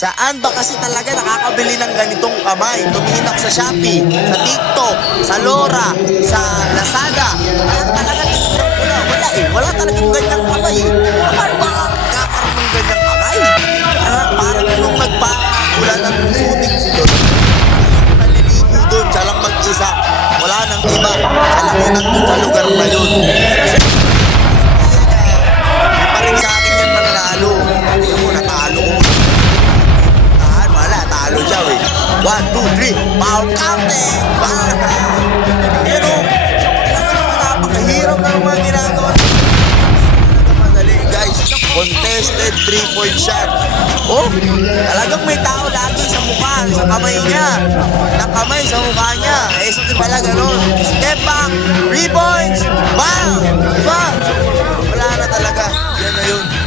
Saan ba kasi talaga nakakabili ng ganitong kamay? Tumingin ako sa Shopee, sa TikTok, sa Lora, sa Lazada. Ayan talaga, tinignan ko na. Wala eh. Wala talagang ganyang kamay eh. Paano ba kakaroon ng ganyang kamay? Parang nung nagpakula ng shooting si Don. Naliligo doon, siya lang mag-isa. Wala nang iba. Siya lang yung nandun sa lugar na yun. Hindi pa rin sa akin yan mananalo. Hindi ako natalo ko. Talo siya eh. 1, 2, 3, power counting! Yan o. Napakahirap na naman ginagawa. Madali guys. Contested 3-point shot. Oh, talagang may tao lagi sa mukha, sa kamay niya. Nakamay sa mukha niya. Eh, so pala ganun. Step back, 3 points, bang! Diba? Wala na talaga. Yan na yun.